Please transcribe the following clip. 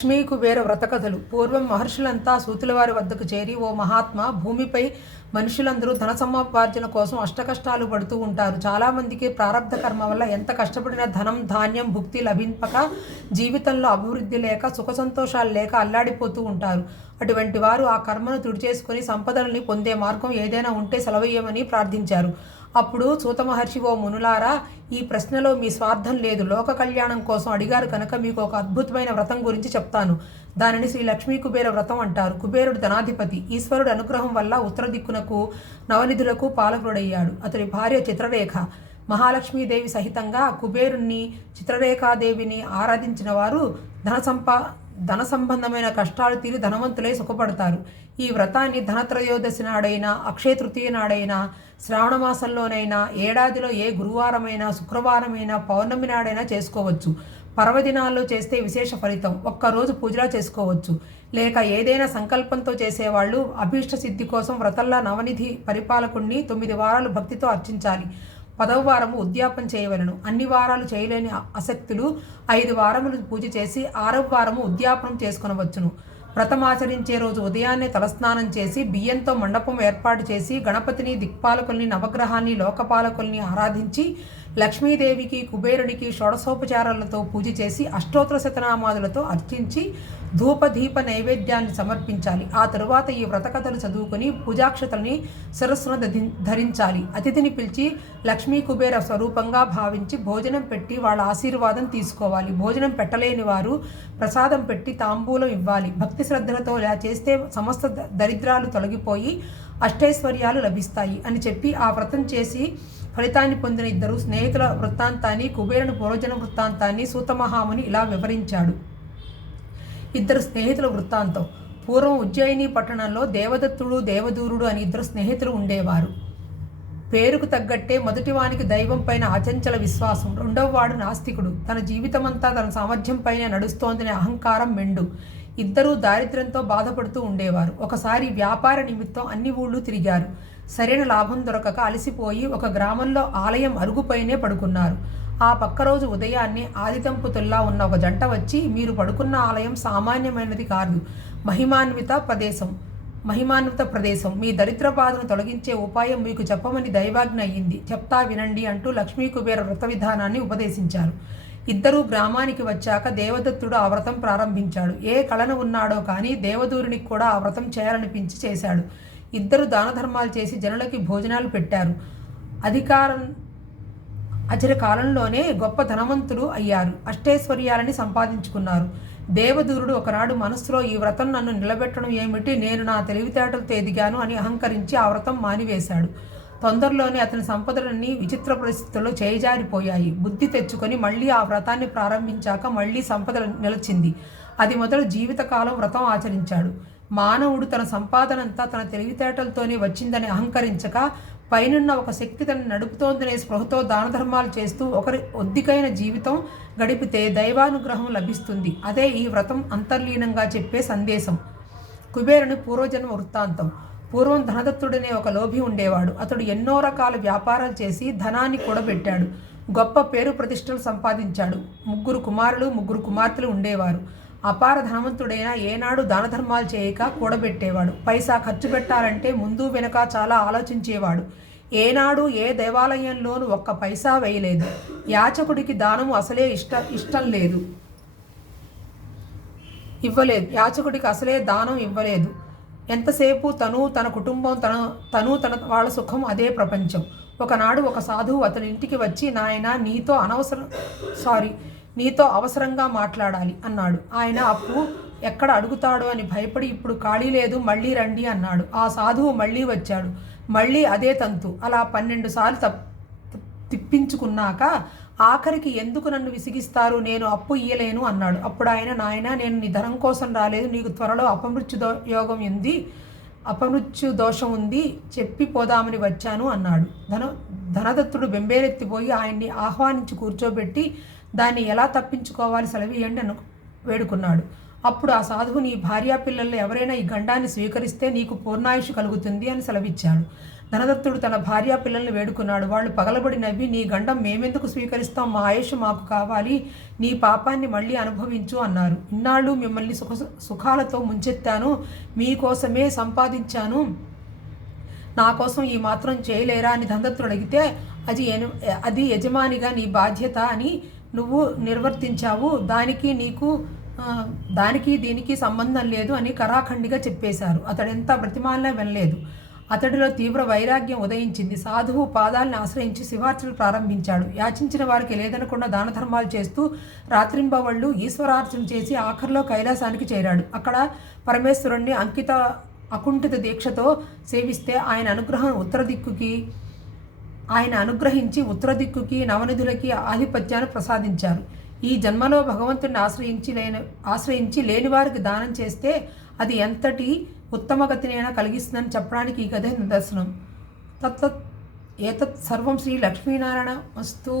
లక్ష్మీ కుబేర వ్రతకథలు. పూర్వం మహర్షులంతా సూతులవారి వద్దకు చేరి, ఓ మహాత్మా, భూమిపై మనుషులందరూ ధన సముపార్జన కోసం అష్టకష్టాలు పడుతూ ఉంటారు. చాలామందికి ప్రారబ్ధ కర్మ వల్ల ఎంత కష్టపడినా ధనం, ధాన్యం, భుక్తి లభింపక, జీవితంలో అభివృద్ధి లేక, సుఖ సంతోషాలు లేక అల్లాడిపోతూ ఉంటారు. అటువంటి వారు ఆ కర్మను తుడిచేసుకుని సంపదల్ని పొందే మార్గం ఏదైనా ఉంటే సెలవయ్యమని ప్రార్థించారు. అప్పుడు సూత మహర్షి, ఓ మునులారా, ఈ ప్రశ్నలో మీ స్వార్థం లేదు, లోక కళ్యాణం కోసం అడిగారు కనుక మీకు ఒక అద్భుతమైన వ్రతం గురించి చెప్తాను. దానిని శ్రీ లక్ష్మీ కుబేర వ్రతం అంటారు. కుబేరుడు ధనాధిపతి. ఈశ్వరుడు అనుగ్రహం వల్ల ఉత్తర దిక్కునకు నవనిధులకు పాలకుడయ్యాడు. అతడి భార్య చిత్రరేఖ. మహాలక్ష్మీదేవి సహితంగా కుబేరుణ్ణి, చిత్రరేఖాదేవిని ఆరాధించిన వారు ధన సంబంధమైన కష్టాలు తీరి ధనవంతులై సుఖపడతారు. ఈ వ్రతాన్ని ధనత్రయోదశి నాడైనా, అక్షయ తృతీయ నాడైనా, శ్రావణమాసంలోనైనా, ఏడాదిలో ఏ గురువారమైనా, శుక్రవారమైనా, పౌర్ణమి నాడైనా చేసుకోవచ్చు. పర్వదినాల్లో చేస్తే విశేష ఫలితం. ఒక్కరోజు పూజలా చేసుకోవచ్చు. లేక ఏదైనా సంకల్పంతో చేసేవాళ్ళు అభీష్ట సిద్ధి కోసం వ్రతంలా నవనిధి పరిపాలకుణ్ణి 9 వారాలు భక్తితో అర్చించాలి. 10వ వారము ఉద్యాపన చేయవలను. అన్ని వారాలు చేయలేని అశక్తులు 5 వారములు పూజ చేసి 6వ వారము ఉద్యాపనం చేసుకొనవచ్చును. వ్రతమాచరించే రోజు ఉదయాన్నే తలస్నానం చేసి, బియ్యంతో మండపం ఏర్పాటు చేసి, గణపతిని, దిక్పాలకుల్ని, నవగ్రహాన్ని, లోకపాలకుల్ని ఆరాధించి, లక్ష్మీదేవికి, కుబేరునికి షోడశోపచారాలతో పూజ చేసి, అష్టోత్తర శతనామాదులతో అర్చించి, ధూపదీప నైవేద్యాన్ని సమర్పించాలి. ఆ తరువాత ఈ వ్రతకథలు చదువుకుని పూజాక్షతల్ని శిరస్సున ధరించాలి. అతిథిని పిలిచి లక్ష్మీ కుబేర స్వరూపంగా భావించి భోజనం పెట్టి వాళ్ళ ఆశీర్వాదం తీసుకోవాలి. భోజనం పెట్టలేని వారు ప్రసాదం పెట్టి తాంబూలం ఇవ్వాలి. భక్తి శ్రద్ధలతో ఇలా చేస్తే సమస్త దరిద్రాలు తొలగిపోయి అష్టైశ్వర్యాలు లభిస్తాయి అని చెప్పి ఆ వ్రతం చేసి ఫలితాన్ని పొందిన 2 స్నేహితుల వృత్తాంతాన్ని, కుబేరుని పూర్వజన వృత్తాంతాన్ని సూతమహాముని ఇలా వివరించాడు. 2 స్నేహితుల వృత్తాంతం. పూర్వం ఉజ్జయిని పట్టణంలో దేవదత్తుడు, దేవదూరుడు అని 2 స్నేహితులు ఉండేవారు. పేరుకు తగ్గట్టే మొదటివానికి దైవం పైన అచంచల విశ్వాసం, రెండవవాడు నాస్తికుడు. తన జీవితమంతా తన సామర్థ్యం పైన నడుస్తోందనే అహంకారం మెండు. 2 దారిద్ర్యంతో బాధపడుతూ ఉండేవారు. ఒకసారి వ్యాపార నిమిత్తం అన్ని ఊళ్ళు తిరిగారు. సరైన లాభం దొరకక అలసిపోయి ఒక గ్రామంలో ఆలయం అరుగుపైనే పడుకున్నారు. ఆ పక్క రోజు ఉదయాన్నే ఆదిదంపతుల్లా ఉన్న ఒక జంట వచ్చి, మీరు పడుకున్న ఆలయం సామాన్యమైనది కాదు, మహిమాన్విత ప్రదేశం. మీ దరిద్ర బాధను తొలగించే ఉపాయం మీకు చెప్పమని దైవాజ్ఞ అయ్యింది. చెప్తా వినండి అంటూ లక్ష్మీ కుబేర వ్రత విధానాన్ని ఉపదేశించారు. 2 గ్రామానికి వచ్చాక దేవదత్తుడు ఆ వ్రతం ప్రారంభించాడు. ఏ కళన ఉన్నాడో కానీ దేవదూరునికి కూడా ఆ వ్రతం చేయాలనిపించి చేశాడు. 2 దాన ధర్మాలు చేసి జనులకి భోజనాలు పెట్టారు. అచిర కాలంలోనే గొప్ప ధనవంతులు అయ్యారు. అష్టైశ్వర్యాలని సంపాదించుకున్నారు. దేవదూరుడు ఒకనాడు మనస్సులో, ఈ వ్రతం నన్ను నిలబెట్టడం ఏమిటి, నేను నా తెలివితేటలతో ఎదిగాను అని అహంకరించి ఆ వ్రతం మానివేశాడు. తొందరలోనే అతని సంపదలన్నీ విచిత్ర పరిస్థితుల్లో చేజారిపోయాయి. బుద్ధి తెచ్చుకొని మళ్ళీ ఆ వ్రతాన్ని ప్రారంభించాక మళ్ళీ సంపద నిలిచింది. అది మొదలు జీవితకాలం వ్రతం ఆచరించాడు. మానవుడు తన సంపాదనంతా తన తెలివితేటలతోనే వచ్చిందని అహంకరించక, పైనున్న ఒక శక్తి తనని నడుపుతోందనే స్పృహతో దాన ధర్మాలు చేస్తూ ఒకరి ఒద్దికైన జీవితం గడిపితే దైవానుగ్రహం లభిస్తుంది. అదే ఈ వ్రతం అంతర్లీనంగా చెప్పే సందేశం. కుబేరుని పూర్వజన్మ వృత్తాంతం. పూర్వం ధనదత్తుడనే ఒక లోభి ఉండేవాడు. అతడు ఎన్నో రకాల వ్యాపారాలు చేసి ధనాన్ని కూడబెట్టాడు. గొప్ప పేరు ప్రతిష్టలు సంపాదించాడు. 3 కుమారులు 3 కుమార్తెలు ఉండేవారు. అపార ధనవంతుడైనా ఏనాడు దాన ధర్మాలు చేయక కూడబెట్టేవాడు. పైసా ఖర్చు పెట్టాలంటే ముందు వెనక చాలా ఆలోచించేవాడు. ఏనాడు ఏ దేవాలయంలోనూ ఒక్క పైసా వేయలేదు. యాచకుడికి దానము అసలే ఇష్టం లేదు, ఇవ్వలేదు. యాచకుడికి అసలే దానం ఇవ్వలేదు. ఎంతసేపు తను, తన కుటుంబం, తన వాళ్ళ సుఖం, అదే ప్రపంచం. ఒకనాడు ఒక సాధువు అతని ఇంటికి వచ్చి, నాయన, నీతో అవసరంగా మాట్లాడాలి అన్నాడు. ఆయన అప్పు ఎక్కడ అడుగుతాడో అని భయపడి, ఇప్పుడు ఖాళీ లేదు, మళ్ళీ రండి అన్నాడు. ఆ సాధువు మళ్ళీ వచ్చాడు. మళ్ళీ అదే తంతు. అలా 12 సార్లు తిప్పించుకున్నాక ఆఖరికి, ఎందుకు నన్ను విసిగిస్తారు, నేను అప్పు ఇయ్యలేను అన్నాడు. అప్పుడు ఆయన, నాయన, నేను నీ ధనం కోసం రాలేదు, నీకు త్వరలో అపమృత్యు దోషం ఉంది, చెప్పి పోదామని వచ్చాను అన్నాడు. ధనదత్తుడు బెంబేలెత్తిపోయి ఆయన్ని ఆహ్వానించి కూర్చోబెట్టి, దాన్ని ఎలా తప్పించుకోవాలి సెలవియండి అని వేడుకున్నాడు. అప్పుడు ఆ సాధువు, నీ భార్యాపిల్లల్లో ఎవరైనా ఈ గండాన్ని స్వీకరిస్తే నీకు పూర్ణాయుషు కలుగుతుంది అని సెలవిచ్చాడు. ధనదత్తుడు తన భార్యా పిల్లల్ని వేడుకున్నాడు. వాళ్ళు పగలబడి నవ్వి, నీ గండం మేమెందుకు స్వీకరిస్తాం, మా ఆయుష్ మాకు కావాలి, నీ పాపాన్ని మళ్ళీ అనుభవించు అన్నారు. ఇన్నాళ్ళు మిమ్మల్ని సుఖాలతో ముంచెత్తాను, మీకోసమే సంపాదించాను, నా కోసం ఈ మాత్రం చేయలేరా అని ధనదత్తుడు అడిగితే, అది యజమానిగా నీ బాధ్యత అని నువ్వు నిర్వర్తించావు, దానికి దీనికి సంబంధం లేదు అని కరాఖండిగా చెప్పేశారు. అతడెంత బ్రతిమాలినా వినలేదు. అతడిలో తీవ్ర వైరాగ్యం ఉదయించింది. సాధువు పాదాలను ఆశ్రయించి శివార్చనలు ప్రారంభించాడు. యాచించిన వారికి లేదనకుండా దాన ధర్మాలు చేస్తూ రాత్రింబవళ్ళు ఈశ్వరార్చన చేసి ఆఖరిలో కైలాసానికి చేరాడు. అక్కడ పరమేశ్వరుణ్ణి అకుంఠిత దీక్షతో సేవిస్తే ఆయన అనుగ్రహించి ఉత్తర దిక్కుకి నవనిధులకి ఆధిపత్యాన్ని ప్రసాదించారు. ఈ జన్మలో భగవంతుడిని ఆశ్రయించి లేని వారికి దానం చేస్తే అది ఎంతటి ఉత్తమ గతినైనా కలిగిస్తుందని చెప్పడానికి ఈ కథ నిదర్శనం. ఏతత్ సర్వం శ్రీ లక్ష్మీనారాయణ మస్తు.